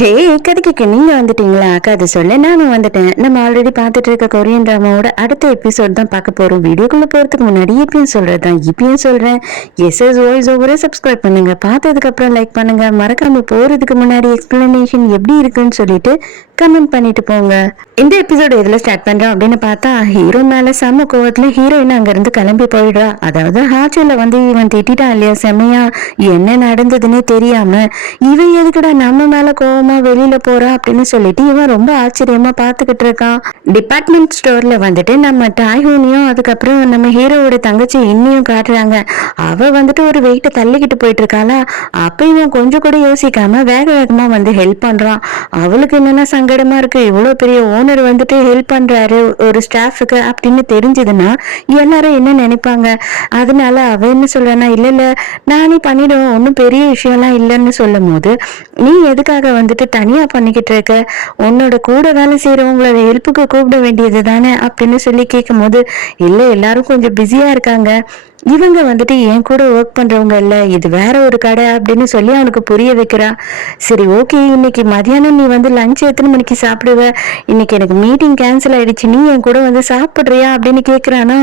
ஹே, கதைக்கு நீங்க வந்துட்டீங்களா? கதை சொல்ல நானும் வந்துட்டேன். நம்ம ஆல்ரெடி பார்த்துட்டு இருக்க கொரியன் டிராமாவோட அடுத்த எபிசோட் தான் பார்க்க போறோம். வீடியோக்குள்ள போறதுக்கு முன்னாடி இப்பயும் சொல்றதுதான், இப்பயும் சொல்றேன். எஸ்எஸ் வாய்ஸ் ஓவரை சப்ஸ்கிரைப் பண்ணுங்க, பார்த்ததுக்கு அப்புறம் லைக் பண்ணுங்க, மறக்காம போறதுக்கு முன்னாடி எக்ஸ்பிளனேஷன் எப்படி இருக்குன்னு சொல்லிட்டு கமெண்ட் பண்ணிட்டு போங்க. இந்த எபிசோட் எதுல ஸ்டார்ட் பண்றோம் அப்படின்னு பார்த்தா, ஹீரோ மேல செம்ம கோவத்துல ஹீரோயின் அங்க இருந்து கிளம்பி போயிடுறா. அதாவது ஹாச்சல்ல வந்து இவன் திட்டான் இல்லையா செம்மையா, என்ன நடந்ததுன்னே தெரியாம இவன் எதுக்குடா நம்ம மேல கோவமா வெளியில போறா அப்படின்னு சொல்லிட்டு இவன் ரொம்ப ஆச்சரியமா பாத்துக்கிட்டு இருக்கான். டிபார்ட்மெண்ட் ஸ்டோர்ல வந்துட்டு நம்ம டாய்ஹூனியும் அதுக்கப்புறம் நம்ம ஹீரோவோட தங்கச்சி இன்னியும் காட்டுறாங்க. அவ வந்துட்டு ஒரு வெயிட்ட தள்ளிக்கிட்டு போயிட்டு இருக்காளா. அப்ப இவன் கொஞ்சம் கூட யோசிக்காம வேக வேகமா வந்து ஹெல்ப் பண்றான். அவளுக்கு என்னன்னா சங்கடமா இருக்கு, இவ்வளவு பெரிய ஓனர் வந்துட்டு ஹெல்ப் பண்றாரு ஒரு ஸ்டாஃபுக்கு அப்படின்னு தெரிஞ்சதுன்னா எல்லாரும் என்ன நினைப்பாங்க. அதனால அவ என்ன சொல்றானா, இல்ல இல்ல நானே பண்ணிடுவேன், ஒன்னும் பெரிய விஷயம்லாம் இல்லைன்னு சொல்லும் போது, நீ எதுக்காக வந்துட்டு தனியா பண்ணிக்கிட்டு இருக்க, உன்னோட கூட வேலை செய்யறவங்களோட ஹெல்ப்புக்கு கூப்பிட வேண்டியது தானே அப்படின்னு சொல்லி கேட்கும் போது, இல்ல எல்லாரும் கொஞ்சம் பிஸியா இருக்காங்க, இவங்க வந்துட்டு என் கூட ஒர்க் பண்றவங்க இல்ல, இது வேற ஒரு கடை அப்படின்னு சொல்லி அவனுக்கு புரிய வைக்கிறா. சரி ஓகே, இன்னைக்கு மதியானம் நீ வந்து லஞ்ச் எத்தனை மணிக்கு சாப்பிடுவ, இன்னைக்கு எனக்கு மீட்டிங் கேன்சல் ஆயிடுச்சு, நீ என் கூட வந்து சாப்பிடுறியா அப்படின்னு கேக்குறானா.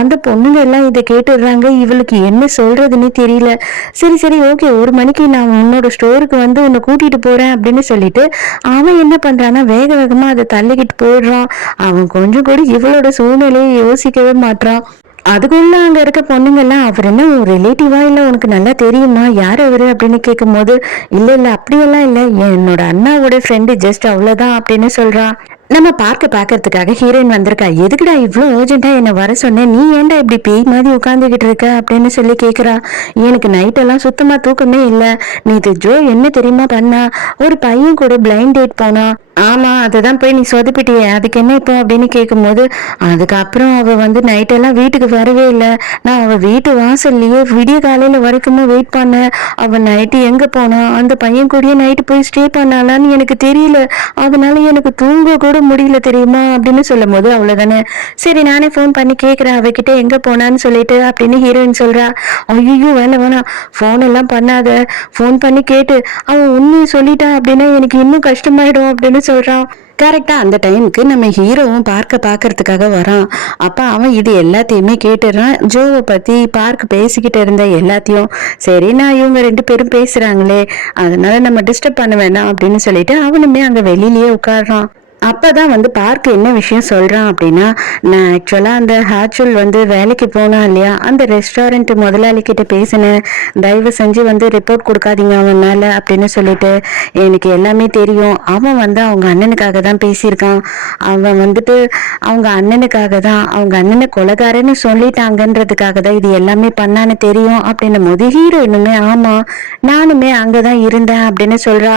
அந்த பொண்ணுங்க எல்லாம் இதை கேட்டுடுறாங்க. இவளுக்கு என்ன சொல்றதுன்னு தெரியல. சரி சரி ஓகே, ஒரு மணிக்கு நான் உன்னோட ஸ்டோருக்கு வந்து உன்னை கூட்டிட்டு போறேன் அப்படின்னு சொல்லிட்டு அவன் என்ன பண்றான்னா வேக வேகமா அதை தள்ளிக்கிட்டு போயிடுறான். அவன் கொஞ்சம் கூட இவளோட சூழ்நிலையை யோசிக்கவே மாட்டான். அதுக்குள்ள அங்க இருக்க பொண்ணுங்க எல்லாம், அவர் என்ன ஒரு ரிலேட்டிவா இல்ல உனக்கு நல்லா தெரியுமா, யார் அவரு அப்படின்னு கேட்கும் போது, இல்ல இல்ல அப்படியெல்லாம் இல்ல, என்னோட அண்ணாவோட ஃப்ரெண்டு ஜஸ்ட் அவ்வளவுதான் அப்படின்னு சொல்றான். நம்ம பாக்குறதுக்காக ஹீரோயின் வந்திருக்கா. எதுக்குடா இவ்வளவு அர்ஜென்ட்டா என்ன வர சொன்னேன், நீ ஏன்டா இப்படி பேய் மாதிரி உட்காந்துக்கிட்டு இருக்க அப்படின்னு சொல்லி கேக்குறா. எனக்கு நைட் எல்லாம் சுத்தமா தூக்கமே இல்ல, நேத்து ஜோ என்ன தெரியுமா பண்ணா, ஒரு பையன் கூட பிளைண்ட் டேட் போனா. ஆமா, அதுதான் போய் நீ சொதப்பிட்டிய, அதுக்கு என்ன இப்போ அப்படின்னு கேட்கும் போது, அதுக்கப்புறம் அவ வந்து நைட் எல்லாம் வீட்டுக்கு வரவே இல்லை, நான் அவ வீட்டு வாசல்லையே விடிய காலையில வரைக்குமே வெயிட் பண்ணேன், அவ நைட்டு எங்க போனா, அந்த பையன் கூடயே நைட்டு போய் ஸ்டே பண்ணாலான்னு எனக்கு தெரியல, அதனால எனக்கு தூங்க கூட முடியல தெரியுமா அப்படின்னு சொல்லும் போது, அவ்வளவுதானே சரி நானே போன் பண்ணி கேக்குறேன் அவகிட்ட எங்க போனான்னு சொல்லிட்டு அப்படின்னு ஹீரோயின் சொல்றா. ஐயோ வேணாம், போன் எல்லாம் பண்ணாத, போன் பண்ணி கேட்டு அவன் உண்மையை சொல்லிட்டா அப்படின்னா எனக்கு இன்னும் கஷ்டமாயிடும் அப்படின்னு சொல்றான். கரெக்டா அந்த டைமுக்கு நம்ம ஹீரோவும் பாக்குறதுக்காக வரான். அப்ப அவன் இது எல்லாத்தையுமே கேட்டுறான், ஜோவை பத்தி பார்க் பேசிக்கிட்டு இருந்த எல்லாத்தையும். சரி நான் இவங்க ரெண்டு பேரும் பேசுறாங்களே, அதனால நம்ம டிஸ்டர்ப் பண்ண வேண்டாம் அப்படின்னு சொல்லிட்டு அவனுமே அங்க வெளியிலயே உட்காடுறான். அப்பதான் வந்து பார்க்க என்ன விஷயம் சொல்றான் அப்படின்னா, நான் ஆக்சுவலா அந்த ஹாச்சுல் வந்து வேலைக்கு போனா இல்லையா, அந்த ரெஸ்டாரண்ட் முதலாளி கிட்ட பேசினேன், தயவு செஞ்சு வந்து ரிப்போர்ட் கொடுக்காதீங்க அவன் மேல அப்படின்னு சொல்லிட்டு, எனக்கு எல்லாமே தெரியும், அவன் வந்து அவங்க அண்ணனுக்காக தான் பேசியிருக்கான், அவன் வந்துட்டு அவங்க அண்ணனுக்காக தான், அவங்க அண்ணனை கொலைகாரன்னு சொல்லிட்டாங்கன்றதுக்காக தான் இது எல்லாமே பண்ணான்னு தெரியும் அப்படின்னும் போது, ஹீரோயினுமே ஆமா நானுமே அங்கதான் இருந்தேன் அப்படின்னு சொல்றா.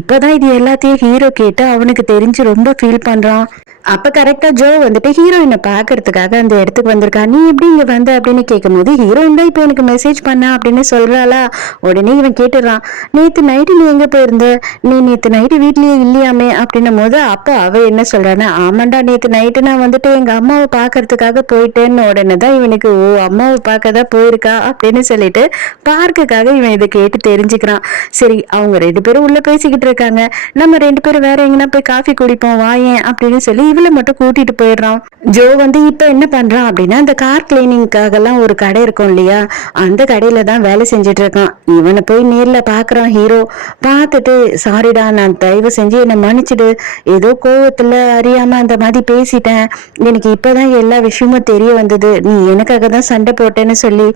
இப்பதான் இது எல்லாத்தையும் ஹீரோ கேட்டு அவனுக்கு தெரிஞ்சு ரொம்ப ஃபீல் பண்றான். அப்ப கரெக்டா ஜோ வந்துட்டு ஹீரோயினை பாக்குறதுக்காக அந்த இடத்துக்கு வந்திருக்கா. நீ எப்படி இங்க வந்த அப்படின்னு கேட்கும் போது, ஹீரோயின் தான் இப்ப எனக்கு மெசேஜ் பண்ணா அப்படின்னு சொல்றாளா. உடனே இவன் கேட்டுறான், நேத்து நைட்டு நீ எங்க போயிருந்த, நீ நேத்து நைட்டு வீட்லயே இல்லையாமே அப்படின்னும் போது, அப்ப அவ என்ன சொல்றான்னா, ஆமாண்டா நேத்து நைட்டு நான் வந்துட்டு எங்க அம்மாவை பாக்குறதுக்காக போயிட்டேன்னு. உடனே தான் இவனுக்கு ஓ அம்மாவை பார்க்கதான் போயிருக்கா அப்படின்னு சொல்லிட்டு பார்க்குக்காக இவன் இதை கேட்டு தெரிஞ்சுக்கிறான். சரி அவங்க ரெண்டு பேரும் உள்ள பேசிக்கிட்டு இருக்காங்க, நம்ம ரெண்டு பேரும் வேற எங்கன்னா போய் காஃபி குடிப்போம் வாயேன் அப்படின்னு சொல்லி இவளை மட்டும் கூட்டிட்டு போயிடுறான். ஜோ வந்து இப்ப என்ன பண்றான் அப்படின்னா, அந்த கார் கிளீனிங்காக எல்லாம் ஒரு கடை இருக்கும் இல்லையா, அந்த கடையில தான் வேலை செஞ்சுட்டு இருக்கான். இவனை போய் நேர்ல பாக்குறான் ஹீரோ. பார்த்துட்டு, சாரிடா நான் தயவு செஞ்சு என்னை மன்னிச்சிடு, ஏதோ கோவத்துல அறியாம அந்த மாதிரி பேசிட்டேன், எனக்கு இப்பதான் எல்லா விஷயமும் தெரிய வந்தது, நீ எனக்காக தான் சண்டை போட்டேன்னு சொல்லி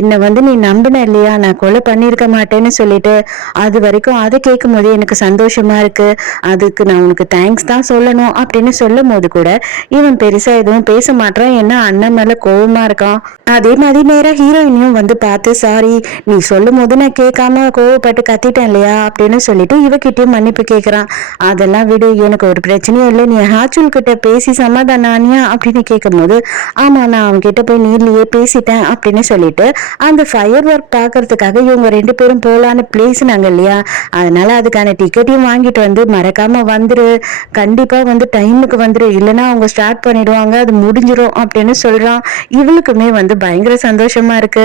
என்னை வந்து நீ நம்பின இல்லையா, நான் கொலை பண்ணிருக்க மாட்டேன்னு சொல்லிட்டு, அது வரைக்கும் அதை கேட்கும் போது எனக்கு சந்தோஷமா இருக்கு, அதுக்கு நான் உனக்கு தேங்க்ஸ் தான் சொல்லணும் அப்படின்னு சொல்லும் போது கூட இவன் பெருசா எதுவும் பேச மாட்டான், என்ன அண்ணன் மேல கோவமா இருக்கான். அதே மாதிரி நேரா ஹீரோயினையும் வந்து பார்த்து, சாரி நீ சொல்லும் போது நான் கேட்காம கோவப்பட்டு கத்திட்டேன் இல்லையா அப்படின்னு சொல்லிட்டு இவகிட்டயும் மன்னிப்பு கேட்கிறான். அதெல்லாம் விடு, எனக்கு ஒரு பிரச்சனையும் இல்லை, நீ ஹாச்சுல் கிட்ட பேசி சமாதானியா அப்படின்னு கேட்கும் போது, ஆமா நான் அவங்க கிட்ட போய் நீர்லயே பேசிட்டேன் அப்படின்னு சொல்லிட்டு, அந்த ஃபயர் ஒர்க் பாக்குறதுக்காக இவங்க ரெண்டு பேரும் போலான்னு பேசினாங்க இல்லையா, அதனால அதுக்கான டிக்கெட்டையும் வாங்கிட்டு வந்து மறக்காம வந்துரு, கண்டிப்பா வந்து டைமுக்கு வந்துரு, இல்லைன்னா அவங்க ஸ்டார்ட் பண்ணிடுவாங்க, அது முடிஞ்சிரும் அப்படின்னு சொல்றான். இவளுக்குமே வந்து பயங்கர சந்தோஷமா இருக்கு.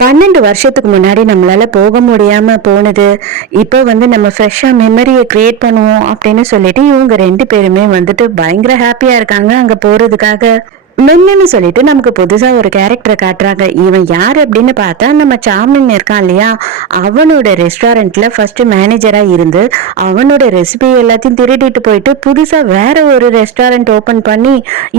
12 வருஷத்துக்கு முன்னாடி நம்மளால போக முடியாம போனது, இப்போ வந்து நம்ம ஃப்ரெஷ்ஷா மெமரியை கிரியேட் பண்ணுவோம் அப்படின்னு சொல்லிட்டு இவங்க 2 பேருமே வந்துட்டு பயங்கர ஹாப்பியா இருக்காங்க அங்க போறதுக்காக. மின்னன்னு சொல்லிட்டு நமக்கு புதுசா ஒரு கேரக்டரை காட்டுறாங்க. இவன் யார் அப்படின்னு பார்த்தா நம்ம சாமின் இருக்கான் இல்லையா, அவனோட ரெஸ்டாரண்ட்ல ஃபர்ஸ்ட் மேனேஜரா இருந்து அவனோட ரெசிபி எல்லாத்தையும் திருடிட்டு போயிட்டு புதுசா வேற ஒரு ரெஸ்டாரண்ட் ஓபன் பண்ணி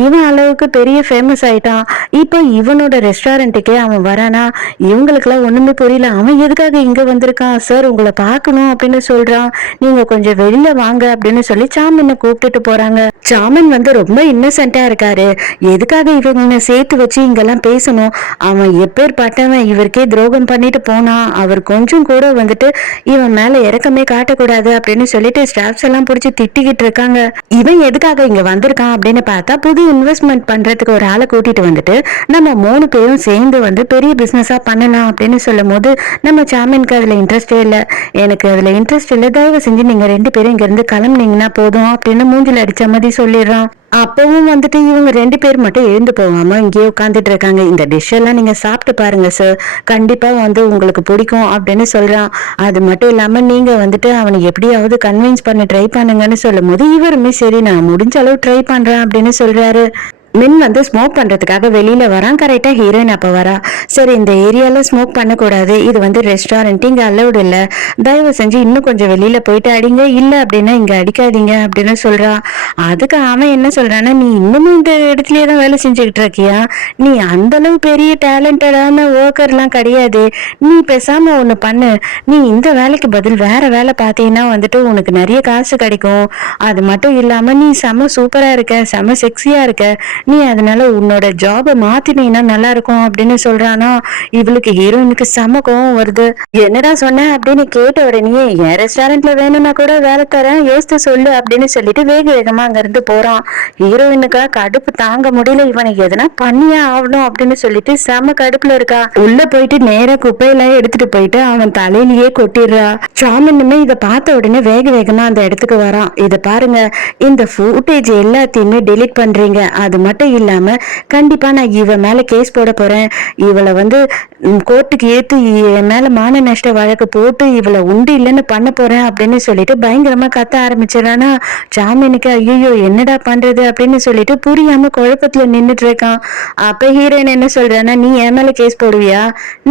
இவன் அளவுக்கு பெரிய ஃபேமஸ் ஆயிட்டான். இப்போ இவனோட ரெஸ்டாரண்ட்டுக்கே அவன் வரானா, இவங்களுக்கெல்லாம் ஒண்ணுமே புரியல. அவன் எதுக்காக இங்க வந்திருக்கான், சார் உங்களை பார்க்கணும் அப்படின்னு சொல்றான், நீங்க கொஞ்சம் வெளியில வாங்க அப்படின்னு சொல்லி சாமினை கூப்பிட்டுட்டு போறாங்க. சாமின் வந்து ரொம்ப இன்னசென்ட்டா இருக்காரு. எதுக்காக இவங்க சேர்த்து வச்சு இங்கெல்லாம் பேசணும், அவன் எப்பேற்பட்டவன், இவருக்கே துரோகம் பண்ணிட்டு போனான், அவர் கொஞ்சம் கூட வந்துட்டு இவன் மேல இறக்கமே காட்டக்கூடாது அப்படின்னு சொல்லிட்டு ஸ்டாஃப்ஸ் எல்லாம் பிடிச்சி திட்டிக்கிட்டு இருக்காங்க. இவன் எதுக்காக இங்க வந்திருக்கான் அப்படின்னு பார்த்தா புது இன்வெஸ்ட்மெண்ட் பண்றதுக்கு ஒரு ஆளை கூட்டிட்டு வந்துட்டு நம்ம 3 பேரும் சேர்ந்து வந்து பெரிய பிசினஸா பண்ணலாம் அப்படின்னு சொல்லும் போது நம்ம சாமியனுக்கு அதுல இன்ட்ரெஸ்டே இல்ல. எனக்கு அதுல இன்ட்ரெஸ்ட் இல்ல, தயவு செஞ்சு நீங்க 2 பேரும் இங்க இருந்து கிளம்புனீங்கன்னா போதும் அப்படின்னு மூஞ்சில அடிச்ச மாதிரி சொல்லிடுறான். அப்பவும் வந்துட்டு இவங்க 2 பேர் மட்டும் எழுந்து போகாம இங்கேயே உட்காந்துட்டு இருக்காங்க. இந்த டிஷ் எல்லாம் நீங்க சாப்பிட்டு பாருங்க சார், கண்டிப்பா வந்து உங்களுக்கு பிடிக்கும் அப்படின்னு சொல்றான். அது மட்டும் இல்லாம நீங்க வந்துட்டு அவனை எப்படியாவது கன்வின்ஸ் பண்ண ட்ரை பண்ணுங்கன்னு சொல்லும் போது இவருமே சரி நான் முடிஞ்ச அளவு ட்ரை பண்றேன் அப்படின்னு சொல்றாரு. மின் வந்து ஸ்மோக் பண்றதுக்காக வெளியில வரான். கரெக்டா ஹீரோயின் அப்ப வரா. சரி இந்த ஏரியால ஸ்மோக் பண்ணக்கூடாது, இது வந்து ரெஸ்டாரண்ட், இங்க அலௌட் இல்ல, தயவு செஞ்சு இன்னும் கொஞ்சம் வெளியில போயிட்டு அடிங்க, இல்ல அப்படின்னா இங்க அடிக்காதீங்க அப்படின்னு சொல்றான். அதுக்கு அவன் என்ன சொல்றான்னா, நீ இன்னமும் இந்த இடத்துலயே தான் வேலை செஞ்சுக்கிட்டு இருக்கியா, நீ அந்த அளவு பெரிய டேலண்டடான ஒர்க்கர்லாம் கிடையாது, நீ பேசாம ஒண்ணு பண்ணு, நீ இந்த வேலைக்கு பதில் வேற வேலை பார்த்தீங்கன்னா வந்துட்டு உனக்கு நிறைய காசு கிடைக்கும், அது மட்டும் இல்லாம நீ செம சூப்பரா இருக்க, செம செக்ஸியா இருக்க, நீ அதனால உன்னோட ஜாபை மாத்தினீங்கன்னா நல்லா இருக்கும் அப்படின்னு சொல்றானா. இவளுக்கு ஹீரோயினுக்கு செம கோவம் வருது. என்னடா சொன்ன அப்படின்னு கேட்ட உடனே என் ரெஸ்டாரண்ட்ல வேணும்னா கூட வேலை தரேன், யோசித்து சொல்லு அப்படின்னு சொல்லிட்டு வேக வேகமா அங்க இருந்து போறான். ஹீரோயினுக்கா கடுப்பு தாங்க முடியல, இவனை எதனா பண்ணியே ஆகணும் அப்படின்னு சொல்லிட்டு செம கடுப்புல இருக்கா. உள்ள போயிட்டு நேரா குப்பையெல்லாம் எடுத்துட்டு போயிட்டு அவன் தலையிலேயே கொட்டிடுறா. சாமின்னுமே இதை பார்த்த உடனே வேக வேகமா அந்த இடத்துக்கு வரான். இதை பாருங்க, இந்த ஃபுட்டேஜ் எல்லாத்தையுமே டெலிட் பண்றீங்க, அது மட்டும் இல்லாம கண்டிப்பா நான் இவ மேல கேஸ் போட போறேன், இவளை வந்து கோர்ட்டுக்கு ஏத்து என் மேல மான நஷ்ட வழக்கு போட்டு இவளை உண்டு இல்லைன்னு பண்ண போறேன் அப்படின்னு சொல்லிட்டு பயங்கரமா கத்த ஆரம்பிச்சிடறானா. சாமினுக்கு ஐயோ என்னடா பண்றது அப்படின்னு சொல்லிட்டு புரியாம குழப்பத்துல நின்றுட்டு இருக்கான். அப்ப ஹீரோயின் என்ன சொல்றானா, நீ என் மேல கேஸ் போடுவியா,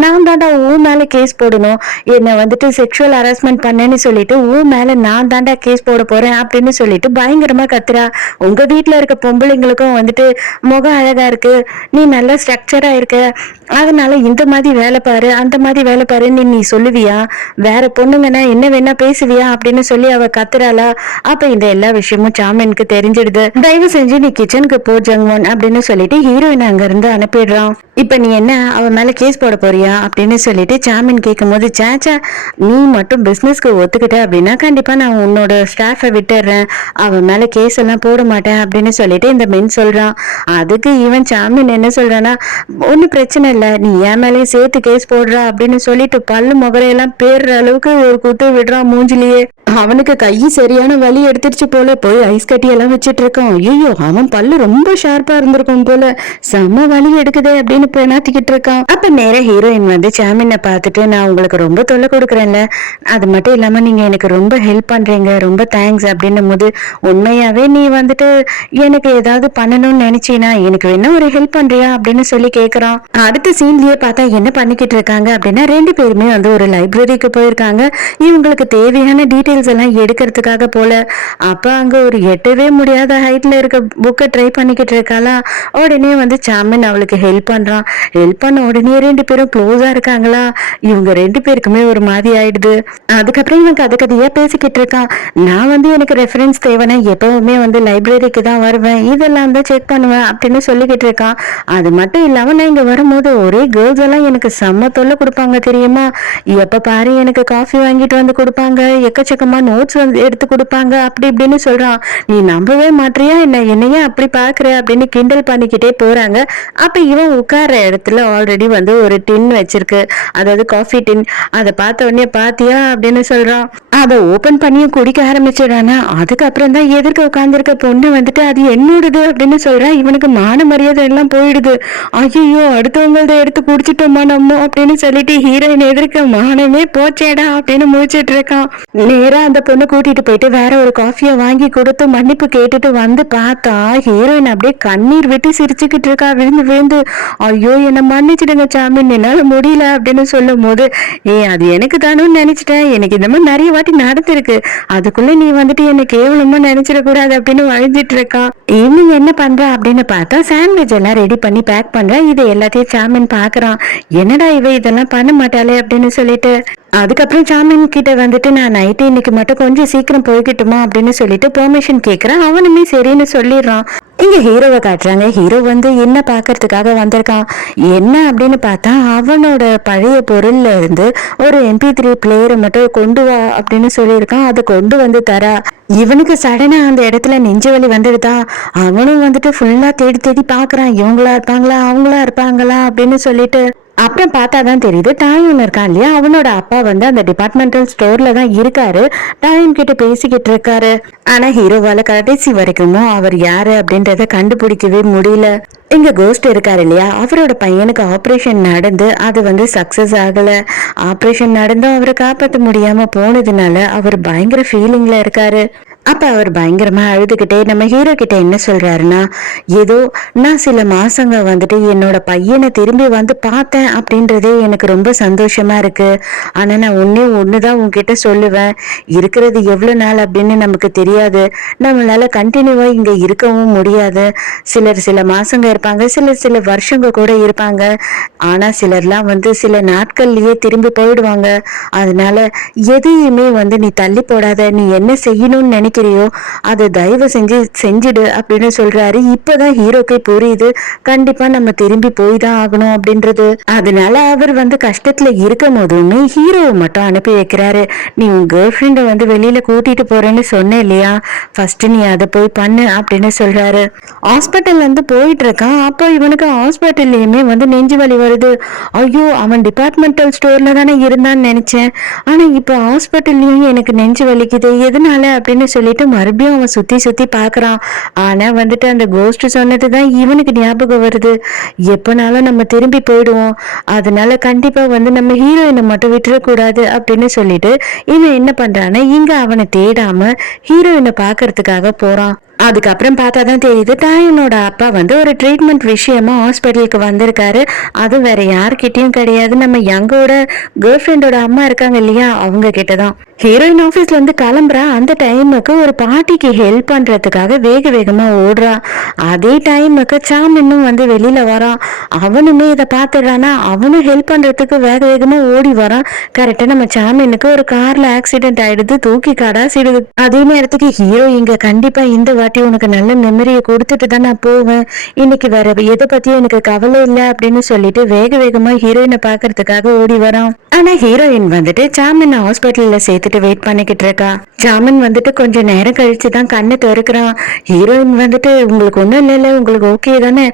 நான் தாண்டா உன் மேல கேஸ் போடணும், என்னை வந்துட்டு செக்ஷுவல் ஹராஸ்மெண்ட் பண்ணேன்னு சொல்லிட்டு உன் மேல நான் தாண்டா கேஸ் போட போறேன் அப்படின்னு சொல்லிட்டு பயங்கரமா கத்துறா. உங்க வீட்டுல இருக்க பொம்பளைங்களுக்கும் வந்துட்டு முகம் அழகா இருக்கு, நீ நல்ல ஸ்ட்ரக்சரா இருக்க, அதனால இந்த மாதிரி வேலை பாரு அந்த மாதிரி வேலை பாருன்னு நீ சொல்லுவியா, வேற பொண்ணுங்கன்னா என்ன வேணா பேசுவியா அப்படின்னு சொல்லி அவ கத்துறாளா. அப்ப இந்த எல்லா விஷயமும் சாமியனுக்கு தெரிஞ்சிடுது. தயவு செஞ்சு நீ கிச்சனுக்கு போ ஜங்வான் அப்படின்னு சொல்லிட்டு ஹீரோயின் அங்க இருந்து அனுப்பிடுறான். இப்ப நீ என்ன அவ மேல கேஸ் போட போறியா அப்படின்னு சொல்லிட்டு சாமியன் கேட்கும் போது, சேச்சா நீ மட்டும் பிசினஸ்க்கு ஒத்துக்கிட்ட அப்படின்னா கண்டிப்பா நான் உன்னோட ஸ்டாஃபை விட்டுடுறேன், அவன் மேல கேஸ் எல்லாம் போட மாட்டேன் அப்படின்னு சொல்லிட்டு இந்த மென் சொல்றான். அதுக்கு இவன் சாமியன் என்ன சொல்றானா, ஒன்னும் பிரச்சனை இல்ல, நீ என் மேலே சேர்த்து கேஸ் போடுறா அப்படின்னு சொல்லிட்டு பல்லு முகரையெல்லாம் பேர்ற அளவுக்கு ஒரு குத்து விடுறான் மூஞ்சிலேயே. அவனுக்கு கை சரியான வலி எடுத்துருச்சு போல, போய் ஐஸ் கட்டி எல்லாம் வச்சிட்டு இருக்கான். ஐயோ அவன் பல்லு ரொம்ப ஷார்ப்பா இருந்திருக்கும் போல, செம்ம வலி எடுக்குதே அப்படின்னு பேனாத்திக்கிட்டு இருக்கான். அப்ப நேர ஹீரோயின் வந்து சாமினை பார்த்துட்டு, நான் உங்களுக்கு ரொம்ப தொல்லை கொடுக்குறேன்ல, அது மட்டும் இல்லாம நீங்க எனக்கு ரொம்ப ஹெல்ப் பண்றீங்க, ரொம்ப தேங்க்ஸ் அப்படின்னும் போது, உண்மையாவே நீ வந்துட்டு எனக்கு ஏதாவது பண்ணணும்னு நினைச்சீனா எனக்கு வேணா ஒரு ஹெல்ப் பண்றியா அப்படின்னு சொல்லி கேக்குறான். அடுத்த சீன்லயே பார்த்தா என்ன பண்ணிக்கிட்டு இருக்காங்க அப்படின்னா, 2 பேருமே வந்து ஒரு லைப்ரரிக்கு போயிருக்காங்க, இவங்களுக்கு தேவையான டீட்டெயில்ஸ் எல்லாம் எடுக்கிறதுக்காக போல. அப்ப அங்க ஒரு எட்டவே முடியாத ஹைட்ல இருக்க புக்கை ட்ரை பண்ணிக்கிட்டு இருக்காளா. உடனே வந்து சாமின் அவளுக்கு ஹெல்ப் பண்றான். ஹெல்ப் பண்ண உடனே 2 பேரும் க்ளோஸா இருக்காங்களா. இவங்க 2 பேருக்குமே ஒரு மாதிரி ஆயிடுது. அதுக்கப்புறம் இவன் கதை கதையா பேசிக்கிட்டு இருக்கான். நான் வந்து எனக்கு ரெஃபரன்ஸ் தேவைன்னா எப்பவுமே வந்து லைப்ரரிக்கு தான் வருவேன், இதெல்லாம் தான் செக் பண்ணுவேன் அப்படின்னு சொல்லிக்கிட்டு இருக்கான். அது மட்டும் இல்லாம நான் இங்க வரும்போது ஒரே கேர்ள்ஸ் எல்லாம் எனக்கு செம்ம தொல்லை கொடுப்பாங்க தெரியுமா, எப்ப பாரு எனக்கு காஃபி வாங்கிட்டு வந்து கொடுப்பாங்க, எக்கச்சக்கமா நோட்ஸ் வந்து எடுத்து கொடுப்பாங்க அப்படி இப்படின்னு சொல்றான். நீ நம்பவே மாட்டியா என்னையே அப்படி பாக்குற அப்படின்னு கிண்டல் பண்ணிக்கிட்டே போறாங்க. அப்ப இவன் உட்கார்ற இடத்துல ஆல்ரெடி வந்து ஒரு டின் வச்சிருக்கு, அதாவது காஃபி டின். அதை பார்த்த உடனே பாத்தியா அப்படின்னு சொல்றான். அதை ஓபன் பண்ணியும் குடிக்க ஆரம்பிச்சிடானா. அதுக்கப்புறம் தான் எதிர்க்க உட்கார்ந்துருக்க பொண்ணு வந்துட்டு அது என்னோடது அப்படின்னு சொல்றா. இவனுக்கு மான மரியாதை எல்லாம் போயிடுது. ஐயோ அடுத்தவங்களத எடுத்து குடிச்சிட்டோமா நம்ம அப்படின்னு சொல்லிட்டு ஹீரோயின் எதிர்க்க மானமே போச்சேடா அப்படின்னு முடிச்சிட்டு இருக்கான். நேரா அந்த பொண்ணு கூட்டிட்டு போயிட்டு வேற ஒரு காஃபியை வாங்கி கொடுத்து மன்னிப்பு கேட்டுட்டு வந்து பார்த்தா ஹீரோயின் அப்படியே கண்ணீர் விட்டு சிரிச்சுக்கிட்டு இருக்கா விழுந்து விழுந்து. ஐயோ என்ன மன்னிச்சிடுங்க சாமின், என்னால முடியல அப்படின்னு சொல்லும் போது, அது எனக்கு தானும் நினைச்சிட்டேன், எனக்கு இந்த மாதிரி நிறைய வாட்டி நடந்திருக்கு, அதுக்குள்ள நீ வந்துட்டு என்ன கேவலமா நினைச்சிடக்கூடாது அப்படின்னு வழிஞ்சிட்டு இருக்கான். ஈவினிங் என்ன பண்ற அப்படின்னு பார்த்தா சாண்ட்விச் எல்லாம் ரெடி பண்ணி பேக் பண்ற. இது எல்லாத்தையும் சாமின் பாக்குறான். என்னடா இவ இதெல்லாம் பண்ண மாட்டாளே அப்படின்னு சொல்லிட்டு அதுக்கப்புறம் சாமின் கிட்ட வந்துட்டு நான் நைட்டு இன்னைக்கு மட்டும் கொஞ்சம் சீக்கிரம் போய்கிட்டுமா அப்படின்னு சொல்லிட்டு பெர்மிஷன் கேட்கறான். அவனுமே சரின்னு சொல்லிடுறான். இங்க ஹீரோவை காட்டுறாங்க. ஹீரோ வந்து என்ன பாக்குறதுக்காக வந்திருக்கான். என்ன அப்படின்னு பார்த்தா அவனோட பழைய பொருள்ல இருந்து ஒரு MP3 பிளேயரை மட்டும் கொண்டு வா அப்படின்னு சொல்லியிருக்கான். அதை கொண்டு வந்து தரா. இவனுக்கு சடனா அந்த இடத்துல நெஞ்சு வலி வந்துடுதா. அவனும் வந்துட்டு ஃபுல்லா தேடி தேடி பாக்குறான். இவங்களா இருப்பாங்களா அவங்களா இருப்பாங்களா அப்படின்னு சொல்லிட்டு அப்புறம் பார்த்தாதான் தெரியுது டாயூன் இருக்கான் இல்லையா, அவனோட அப்பா வந்து அந்த டிபார்ட்மெண்டல் ஸ்டோர்ல தான் இருக்காரு. டாயூன் கிட்ட பேசிக்கிட்டு இருக்காரு. ஆனா ஹீரோவால கடைசி வரைக்கும் அவர் யாரு அப்படின்றத கண்டுபிடிக்கவே முடியல. இங்க கோஸ்ட் இருக்காரு இல்லையா, அவரோட பையனுக்கு ஆப்ரேஷன் நடந்து அது வந்து சக்சஸ் ஆகல. ஆப்ரேஷன் நடந்தும் அவரை காப்பாற்ற முடியாம போனதுனால அவர் பயங்கர ஃபீலிங்ல இருக்காரு. அப்ப அவர் பயங்கரமா அழுதுகிட்டே நம்ம ஹீரோ கிட்ட என்ன சொல்றாருன்னா, ஏதோ நான் சில மாசங்க வந்துட்டு என்னோட பையனை திரும்பி வந்து பார்த்தேன் அப்படின்றதே எனக்கு ரொம்ப சந்தோஷமா இருக்கு. ஆனா நான் ஒண்ணுதான் உன்கிட்ட சொல்லுவேன், இருக்கிறது எவ்வளவு நாள் அப்படின்னு நமக்கு தெரியாது, நம்மளால கண்டினியூவா இங்க இருக்கவும் முடியாது. சிலர் சில மாசங்க இருப்பாங்க, சில வருஷங்க கூட இருப்பாங்க. ஆனா சிலர்லாம் வந்து சில நாட்கள்லயே திரும்பி போயிடுவாங்க. அதனால எதையுமே வந்து நீ தள்ளி போடாத, நீ என்ன செய்யணும்னு நினைக்கிறியோ அதை தயவு செஞ்சிடு அப்படின்னு சொல்றாரு. இப்பதான் ஹீரோக்கே புரியுது, கண்டிப்பா நம்ம திரும்பி போய் தான் ஆகணும் அப்படின்றது. அதனால அவர் வந்து கஷ்டத்துல இருக்கும் போதுமே ஹீரோவை மட்டும் அனுப்பி வைக்கிறாரு. நீ உன் கேர்ள் ஃப்ரெண்டை வந்து வெளியில கூட்டிட்டு போறேன்னு சொன்ன இல்லையா, ஃபர்ஸ்ட் நீ அதை போய் பண்ணு அப்படின்னு சொல்றாரு. ஹாஸ்பிட்டல் வந்து போயிட்டு இருக்கான். அப்போ இவனுக்கு ஹாஸ்பிட்டல்லையுமே வந்து நெஞ்சு வலி வருது. ஐயோ அவன் டிபார்ட்மெண்டல் ஸ்டோர்ல தானே இருந்தான்னு நினைச்சேன், ஆனா இப்போ ஹாஸ்பிட்டல்லையும் எனக்கு நெஞ்சு வலிக்குது, எதனால அப்படின்னு சொல்லிட்டு மறுபடியும் அவன் சுத்தி சுத்தி பாக்குறான். ஆனா வந்துட்டு அந்த கோஸ்ட் சொன்னதுதான் இவனுக்கு ஞாபகம் வருது, எப்பனாலும் நம்ம திரும்பி போயிடுவோம், அதனால கண்டிப்பா வந்து நம்ம ஹீரோயினை மட்டும் விட்டுறக்கூடாது அப்படின்னு சொல்லிட்டு இவன் என்ன பண்றான்னா இங்க அவனை தேடாம ஹீரோயினை பாக்குறதுக்காக போறான். அதுக்கப்புறம் பார்த்தாதான் தெரியுது டாயனோட அப்பா வந்து ஒரு ட்ரீட்மெண்ட் விஷயமா ஹாஸ்பிட்டலுக்கு வந்திருக்காரு. அதுவும் வேற யார்கிட்டயும் கிடையாது, நம்ம யங்கோட கேர்ள் ஃப்ரெண்டோட அம்மா இருக்காங்க இல்லையா, அவங்க கிட்டதான். ஹீரோயின் ஆபீஸ்ல இருந்து கிளம்புறா. அந்த டைமுக்கு ஒரு பார்ட்டிக்கு ஹெல்ப் பண்றதுக்காக வேகமா ஓடுறா. அதே டைமுக்கு சாமின்னும் வந்து வெளியில வரான். அவனுமே இதை பார்த்துடுறானா, அவனும் ஹெல்ப் பண்றதுக்கு வேகமா ஓடி வரான். கரெக்டா நம்ம சாமினுக்கு ஒரு கார்ல ஆக்சிடென்ட் ஆயிடுது, தூக்கி கடாசிடுது. அதே நேரத்துக்கு ஹீரோ இங்க கண்டிப்பா இந்த வாட்டி உனக்கு நல்ல மெமரியை கொடுத்துட்டு தான் நான் போவேன், இன்னைக்கு வேற எதை பத்தியும் எனக்கு கவலை இல்லை அப்படின்னு சொல்லிட்டு வேகமா ஹீரோயினை பாக்குறதுக்காக ஓடி வரான். ஆனா ஹீரோயின் வந்துட்டு சாமின் ஹாஸ்பிட்டல்ல சேர்த்துட்டு வெயிட் பண்ணிக்கிட்டு இருக்கா. சாமின் வந்துட்டு கொஞ்ச நேரம் கழிச்சுதான் கண்ணை திறக்கிறான். ஹீரோயின் வந்துட்டு உங்களுக்கு ஒண்ணும் இல்ல, உங்களுக்கு ஓகே தானே,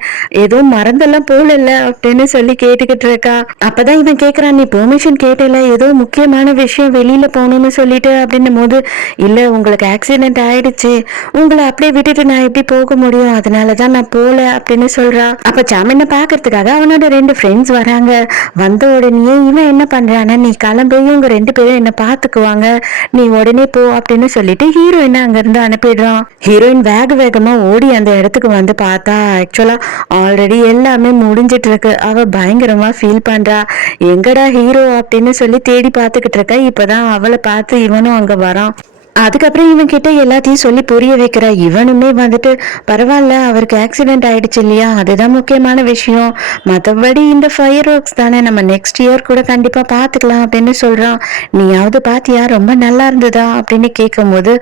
எதுவும் மறந்தெல்லாம் போல இல்ல அப்படின்னு சொல்லி கேட்டுக்கிட்டு இருக்கா. அப்பதான் இவன் கேக்குறான், நீ பெர்மிஷன் கேட்டல, ஏதோ முக்கியமான விஷயம் வெளியில போகணும்னு சொல்லிட்டு அப்படின்னும் போது, இல்ல உங்களுக்கு ஆக்சிடென்ட் ஆயிடுச்சு, உங்களை அப்படியே விட்டுட்டு நான் எப்படி போக முடியும், அதனாலதான் நான் போல அப்படின்னு சொல்றா. அப்ப சாமினை பாக்குறதுக்காக அவனோட 2 ஃப்ரெண்ட்ஸ் வராங்க. வந்த உடனே இவன் என்ன பண்றானா, நீ கிளம்பி இவங்க 2 பேரும் என்ன பாத்துக்குவாங்க, நீ உடனே போ அப்படின்னு சொல்லிட்டு ஹீரோயினை அங்க இருந்து அனுப்பிடுறான். ஹீரோயின் வேகமா ஓடி அந்த இடத்துக்கு வந்து பார்த்தா ஆக்சுவலா ஆல்ரெடி எல்லாமே முடிஞ்சிட்டு இருக்கு. அவ பயங்கரமா ஃபீல் பண்றா. எங்கடா ஹீரோ அப்படின்னு சொல்லி தேடி பார்த்துக்கிட்டு இருக்க. இப்பதான் அவளை பார்த்து இவனும் அங்க வரான். அதுக்கப்புறம் இவன் கிட்ட எல்லாத்தையும் சொல்லி புரிய வைக்கிற. இவனுமே வந்துட்டு பரவாயில்ல, அவருக்கு ஆக்சிடென்ட் ஆயிடுச்சு இல்லையா, அதுதான் முக்கியமான விஷயம், மற்றபடி இந்த ஃபயர் ஒர்க்ஸ் தானே, நம்ம நெக்ஸ்ட் இயர் கூட கண்டிப்பா பாத்துக்கலாம் அப்படின்னு சொல்றான். நீயாவது பாத்தியா, ரொம்ப நல்லா இருந்ததா அப்படின்னு கேட்கும் போது,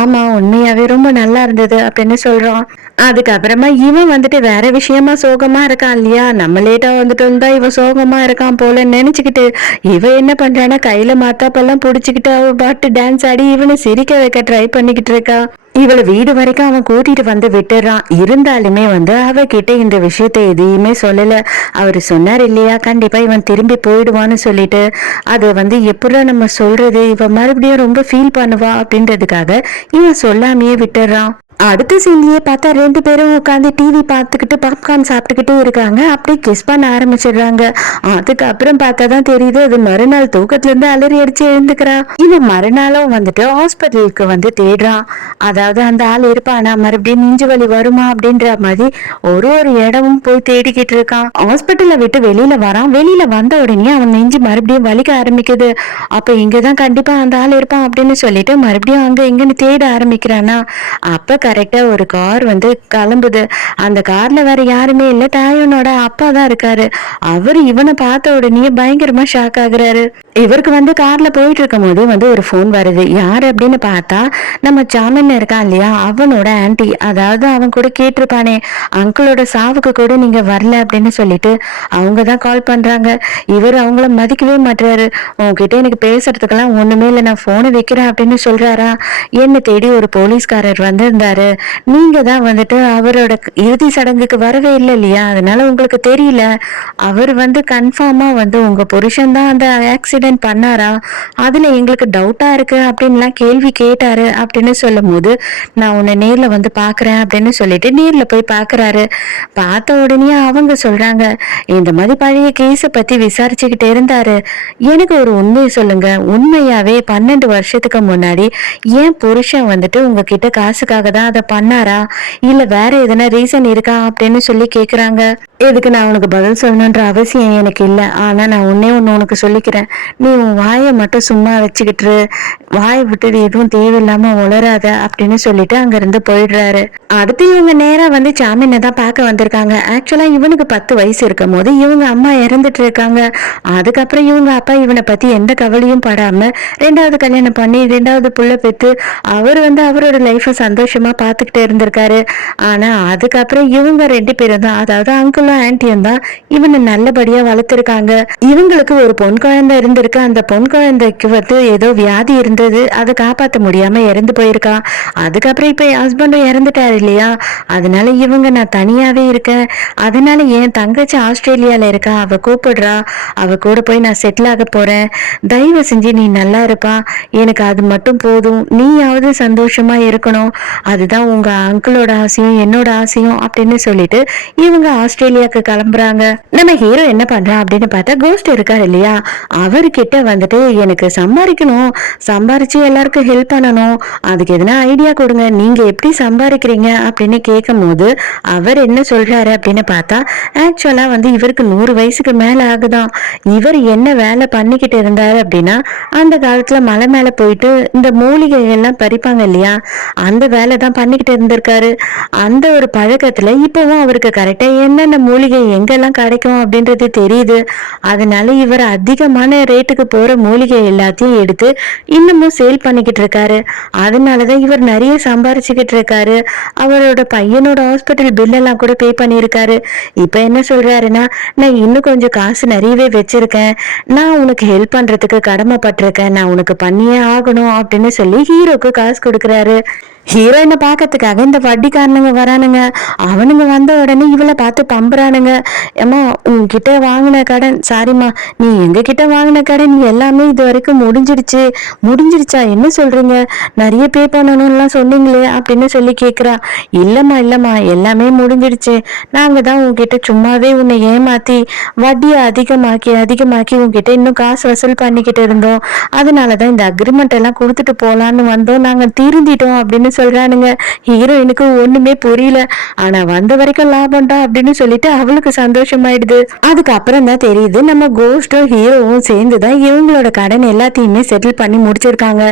ஆமா உண்மையாவே ரொம்ப நல்லா இருந்தது அப்படின்னு சொல்றான். அதுக்கப்புறமா இவன் வந்துட்டு வேற விஷயமா சோகமா இருக்கான் இல்லையா, நம்ம லேட்டா வந்துட்டு இருந்தா இவன் சோகமா இருக்கான் போல நினைச்சுக்கிட்டு இவன் என்ன பண்றானா கையில மாத்தாப்பெல்லாம் புடிச்சுக்கிட்டு அவ பாட்டு டான்ஸ் ஆடி இவனை சிரிக்க வைக்க ட்ரை பண்ணிக்கிட்டு இருக்கா. இவளை வீடு வரைக்கும் அவன் கூட்டிட்டு வந்து விட்டுறான். இருந்தாலுமே வந்து அவகிட்ட இந்த விஷயத்த எதையுமே சொல்லல. அவரு சொன்னார் இல்லையா, கண்டிப்பா இவன் திரும்பி போயிடுவான்னு சொல்லிட்டு. அதை வந்து எப்படிலாம் நம்ம சொல்றது, இவ மறுபடியும் ரொம்ப ஃபீல் பண்ணுவா அப்படின்றதுக்காக இவன் சொல்லாமையே விட்டுறான். அடுத்த சீன்லயே பார்த்தா 2 பேரும் உட்காந்து டிவி பார்த்துக்கிட்டு பாப்கார்ன் சாப்பிட்டுக்கிட்டே இருக்காங்க. அப்படியே கிஸ் பண்ண ஆரம்பிச்சிடுறாங்க. அதுக்கப்புறம் பார்த்தா தான் தெரியுது அது மறுநாள் தூக்கத்துல இருந்து அலறி அடிச்சு எழுந்துக்கிறா. இவன் மறுநாளும் வந்துட்டு ஹாஸ்பிட்டலுக்கு வந்து தேடுறான். அதாவது அந்த ஆள் இருப்பானா, மறுபடியும் நெஞ்சு வலி வருமா அப்படின்ற மாதிரி ஒரு இடமும் போய் தேடிக்கிட்டு இருக்கான். ஹாஸ்பிட்டலை விட்டு வெளியில வரான். வெளியில வந்த உடனே அவன் நெஞ்சு மறுபடியும் வலிக்க ஆரம்பிக்குது. அப்ப இங்கதான் கண்டிப்பா அந்த ஆள் இருப்பான் அப்படின்னு சொல்லிட்டு மறுபடியும் அங்க இங்கன்னு தேட ஆரம்பிக்கிறானா. அப்ப கரெக்டா ஒரு கார் வந்து கிளம்புது. அந்த கார்ல வேற யாருமே இல்ல, தாயனோட அப்பா தான் இருக்காரு. அவரு இவனை பார்த்த உடனே பயங்கரமா ஷாக் ஆகுறாரு. இவருக்கு வந்து கார்ல போயிட்டு இருக்கும் போது வந்து ஒரு போன் வருது. யாரு அப்படின்னு பார்த்தா நம்ம ஜாமீன் இருக்கான் இல்லையா, அவனோட ஆன்டி. அதாவது அவன் கூட கேட்டிருப்பானே, அங்கிளோட சாவுக்கு கூட நீங்க வரல அப்படின்னு சொல்லிட்டு அவங்கதான் கால் பண்றாங்க. இவர் அவங்கள மதிக்கவே மாட்டாரு. உங்ககிட்ட எனக்கு பேசுறதுக்கெல்லாம் ஒண்ணுமே இல்லை, நான் போனை வைக்கிறேன் அப்படின்னு சொல்றாரா. என்ன தேடி ஒரு போலீஸ்காரர் வந்திருந்தாரு. நீங்க தான் வந்துட்டு அவரோட இறுதி சடங்குக்கு வரவே இல்லை இல்லையா, அதனால உங்களுக்கு தெரியல. அவர் வந்து கன்ஃபார்மா வந்து உங்க புருஷன் தான் அந்த ஆக்சிடென்ட் பண்ணாரா, அதுல எங்களுக்கு டவுட்டா இருக்கு அப்படின்லாம் கேள்வி கேட்டாரு அப்படின்னு சொல்லும் போது, நான் உன்னை நேர்ல வந்து பாக்குறேன் அப்படின்னு சொல்லிட்டு நேர்ல போய் பாக்குறாரு. பார்த்த உடனே அவங்க சொல்றாங்க, இந்த மாதிரி பழைய கேஸ பத்தி விசாரிச்சுக்கிட்டே இருந்தாரு. எனக்கு ஒரு உண்மையை சொல்லுங்க, உண்மையாவே 12 வருஷத்துக்கு முன்னாடி ஏன் புருஷன் வந்துட்டு உங்ககிட்ட காசுக்காக தான் அதை பண்ணாரா, இல்ல வேற எதனா ரீசன் இருக்கா அப்படின்னு சொல்லி கேக்குறாங்க. எதுக்கு நான் உனக்கு பதில் சொல்லணுன்ற அவசியம் எனக்கு இல்லை. ஆனா நான் ஒன்னே ஒண்ணு உனக்கு சொல்லிக்கிறேன், நீ உன் வாயை மட்டும் சும்மா வச்சுக்கிட்டு வாயை விட்டுட்டு எதுவும் தேவையில்லாம உளராத அப்படின்னு சொல்லிட்டு அங்க இருந்து போயிடுறாரு. அடுத்து இவங்க நேரா வந்து ஜாமீனை தான் பார்க்க வந்திருக்காங்க. ஆக்சுவலா இவனுக்கு 10 வயசு இருக்கும் போது இவங்க அம்மா இறந்துட்டு இருக்காங்க. அதுக்கப்புறம் இவங்க அப்பா இவனை பத்தி எந்த கவலையும் படாம 2வது கல்யாணம் பண்ணி 2வது புள்ள பெற்று அவர் வந்து அவரோட லைஃப சந்தோஷமா பார்த்துக்கிட்டு இருந்திருக்காரு. ஆனா அதுக்கப்புறம் இவங்க 2 பேரும் தான், அதாவது அங்கிளும் ஆன்டியும் தான் இவனை நல்லபடியா வளர்த்திருக்காங்க. இவங்களுக்கு ஒரு பொன் குழந்தை இருந்திருக்கு. அந்த பொன் குழந்தைக்கு வந்து ஏதோ வியாதி இருந்தது, அதை காப்பாற்ற முடியாம இறந்து போயிருக்கா. அதுக்கப்புறம் இப்ப ஹஸ்பண்டும் இறந்துட்டாரு இல்லையா, அதனால இவங்க நான் தனியாவே இருக்கேன், அதனால என் தங்கச்சி ஆஸ்திரேலியால இருக்கா, அவ கூப்பிடுறா, அவ கூட போய் நான் செட்டில் ஆக போறேன், தயவு செஞ்சு நீ நல்லா இருப்பா, எனக்கு அது மட்டும் போதும், நீயாவது சந்தோஷமா இருக்கணும், அதுதான் உங்க அங்கிளோட ஆசையும் என்னோட ஆசையும் அப்படின்னு சொல்லிட்டு இவங்க ஆஸ்திரேலியாவுக்கு கிளம்புறாங்க. நம்ம ஹீரோ என்ன பண்றா அப்படின்னு பார்த்தா கோஸ்ட் இருக்காரு இல்லையா, அவர்கிட்ட வந்துட்டு எனக்கு சம்பாதிக்கணும், சம்பாரிச்சு எல்லாருக்கும் ஹெல்ப் பண்ணணும், அதுக்கு எதனா ஐடியா கொடுங்க, நீங்க எப்படி சம்பாதிக்கிறீங்க அப்படின்னு கேட்கும் போது அவர் என்ன சொல்றாரு அப்படின்னு பார்த்தா, ஆக்சுவலா வந்து இவருக்கு 100 வயசுக்கு மேல ஆகுதான். இவர் என்ன வேலை பண்ணிக்கிட்டு இருந்தாரு அப்படின்னா, அந்த காலத்துல மலை மேல போயிட்டு இந்த மூலிகை எல்லாம் பறிப்பாங்க இல்லையா, அந்த வேலை தான் பண்ணிக்கிட்டு இருந்திருக்காரு. அந்த ஒரு பழக்கத்துல இப்பவும் அவருக்கு கரெக்டா என்னென்ன மூலிகை எங்கெல்லாம் கிடைக்கும் அப்படின்றது தெரியுது. அதனால இவர் அதிகமான ரேட்டுக்கு போற மூலிகை எல்லாத்தையும் எடுத்து இன்னமும் சேல் பண்ணிக்கிட்டு இருக்காரு. அதனாலதான் இவர் நிறைய சம்பாரிச்சுக்கிட்டு இருக்காரு. அவரோட பையனோட ஹாஸ்பிட்டல் பில் எல்லாம் கூட பே பண்ணியிருக்காரு. இப்ப என்ன சொல்றாருன்னா, நான் இன்னும் கொஞ்சம் காசு நிறையவே வச்சிருக்கேன், நான் உனக்கு ஹெல்ப் பண்றதுக்கு கடமைப்பட்டிருக்கேன், நான் உனக்கு பண்ணியே ஆகணும் அப்படின்னு சொல்லி ஹீரோக்கு காசு கொடுக்குறாரு. ஹீரோயினை பாக்கிறதுக்காக இந்த வட்டிக்காரனுங்க வரானுங்க. அவனுங்க வந்த உடனே இவளை பார்த்து பம்புறானுங்க. ஏமா உன்கிட்ட வாங்கின கடன், சாரிம்மா நீ எங்க கிட்ட வாங்கின கடன் எல்லாமே இது வரைக்கும் முடிஞ்சிடுச்சு. முடிஞ்சிடுச்சா, என்ன சொல்றீங்க, நிறைய பே பண்ணணும்லாம் சொன்னீங்களே அப்படின்னு சொல்லி கேக்குறா. இல்லம்மா எல்லாமே முடிஞ்சிடுச்சு, நாங்க தான் உன்கிட்ட சும்மாவே உன்னை ஏமாத்தி வட்டியை அதிகமாக்கி உன்கிட்ட இன்னும் காசு வசூல் பண்ணிக்கிட்டு இருந்தோம், அதனாலதான் இந்த அக்ரிமெண்ட் எல்லாம் கொடுத்துட்டு போலான்னு வந்தோம், நாங்க திருந்திட்டோம் அப்படின்னு சொல்றானுங்க. ஹீரோயினுக்கு ஒண்ணுமே புரியல. ஆனா வந்த வரைக்கும் லாபம்டா அப்படின்னு சொல்லிட்டு அவளுக்கு சந்தோஷமாயிடுது. அதுக்கப்புறம் தான் தெரியுது நம்ம கோஸ்டும் ஹீரோவும் சேர்ந்துதான் இவங்களோட கடன் எல்லாத்தையுமே செட்டில் பண்ணி முடிச்சிருக்காங்க.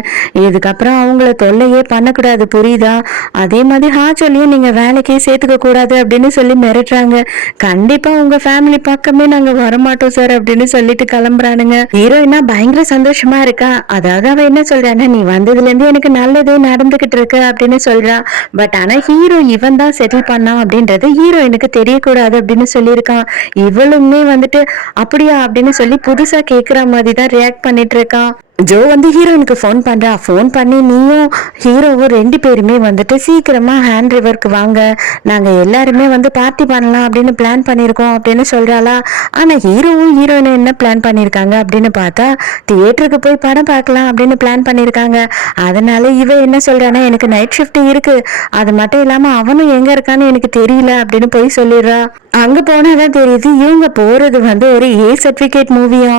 இதுக்கப்புறம் அவங்கள தொல்லையே பண்ணக்கூடாது, புரியுதா, அதே மாதிரி ஹாச்சொல்லியும் நீங்க வேலைக்கே சேர்த்துக்க கூடாது அப்படின்னு சொல்லி மிரட்டுறாங்க. கண்டிப்பா உங்க ஃபேமிலி பக்கமே நாங்க வரமாட்டோம் சார் அப்படின்னு சொல்லிட்டு கிளம்புறானுங்க. ஹீரோயினா பயங்கர சந்தோஷமா இருக்கா. அதாவது அவ என்ன சொல்றான்னா, நீ வந்ததுல இருந்து எனக்கு நல்லதே நடந்துகிட்டு இருக்கு அப்படின்னு சொல்றா. பட் ஆனா ஹீரோ இவன் தான் செட்டில் பண்ணான் அப்படின்றது ஹீரோயினுக்கு தெரியக்கூடாது அப்படின்னு சொல்லியிருக்கான். இவளுமே வந்துட்டு அப்படியா அப்படின்னு சொல்லி புதுசா கேக்குற மாதிரி தான் ரியாக்ட் பண்ணிட்டு இருக்கான். ஜோ வந்து ஹீரோயினுக்கு ஃபோன் பண்ணி நீயும் ஹீரோவும் 2 பேருமே வந்துட்டு சீக்கிரமா ஹேண்ட் ரிவருக்கு வாங்க, நாங்க எல்லாருமே வந்து பார்ட்டி பண்ணலாம் அப்படின்னு பிளான் பண்ணியிருக்கோம் அப்படின்னு சொல்றாளா. ஆனா ஹீரோவும் ஹீரோயினும் என்ன பிளான் பண்ணியிருக்காங்க அப்படின்னு பார்த்தா தியேட்டருக்கு போய் படம் பார்க்கலாம் அப்படின்னு பிளான் பண்ணியிருக்காங்க. அதனால இவ என்ன சொல்றானா, எனக்கு நைட் ஷிஃப்ட் இருக்கு, அது மட்டும் இல்லாம அவனும் எங்க இருக்கான்னு எனக்கு தெரியல அப்படின்னு போய் சொல்லிடுறா. அங்க போனாதான் தெரியுது இவங்க போறது வந்து ஒரு சர்டிபிகேட் மூவியா.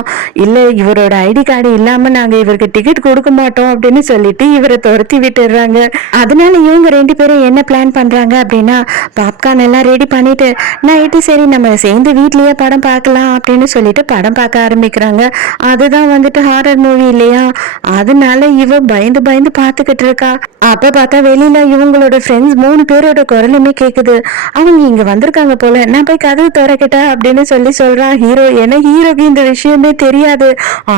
இல்ல இவரோட ஐடி கார்டு இல்லாம நாங்க இவருக்கு டிக்கெட் கொடுக்க மாட்டோம் அப்படின்னு சொல்லிட்டு இவரை துரத்தி விட்டுடுறாங்க. அதனால இவங்க 2 பேரும் என்ன பிளான் பண்றாங்க அப்படின்னா, பாப்கார்ன் எல்லாம் ரெடி பண்ணிட்டு நைட்டு சரி நம்ம சேர்ந்து வீட்லயே படம் பார்க்கலாம் அப்படின்னு சொல்லிட்டு படம் பார்க்க ஆரம்பிக்கிறாங்க. அதுதான் வந்துட்டு ஹாரர் மூவி இல்லையா, அதனால இவ பயந்து பயந்து பார்த்துக்கிட்டு இருக்கா. அப்ப பார்த்தா வெளியில இவங்களோட ஃப்ரெண்ட்ஸ் 3 பேரோட குரலுமே கேக்குது. அவங்க இங்க வந்திருக்காங்க போல, நான் போய் கதவு திறக்கட்டா அப்படின்னு சொல்றான் ஹீரோ. ஏன்னா ஹீரோக்கு இந்த விஷயமே தெரியாது.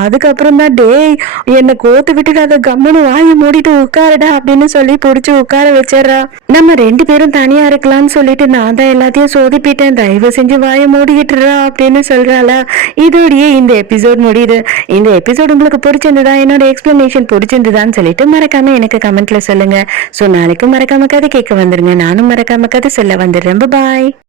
அதுக்கப்புறம் தான் டேய் என்னை கோத்து விட்டுட்டு அதை கம்முன்னு வாயை மூடிட்டு உட்காருடா அப்படின்னு சொல்லி பிடிச்சி உட்கார வச்சிடறா. நம்ம 2 பேரும் தனியா இருக்கலாம்னு சொல்லிட்டு நான் தான் எல்லாத்தையும் சோதிப்பிட்டேன், தயவு செஞ்சு வாயை மூடிக்கிட்டுறா அப்படின்னு சொல்றாளா. இதோடயே இந்த எபிசோட் முடியுது. இந்த எபிசோட் உங்களுக்கு பிடிச்சிருந்ததா, என்னோட எக்ஸ்பிளனேஷன் பிடிச்சிருந்ததான்னு சொல்லிட்டு மறக்காம எனக்கு கமெண்ட்ல சொல்லுங்க. ஸோ நாளைக்கும் மறக்காம கதை கேட்க வந்துருங்க, நானும் மறக்காம கதை சொல்ல வந்துடுறேன். பாய்.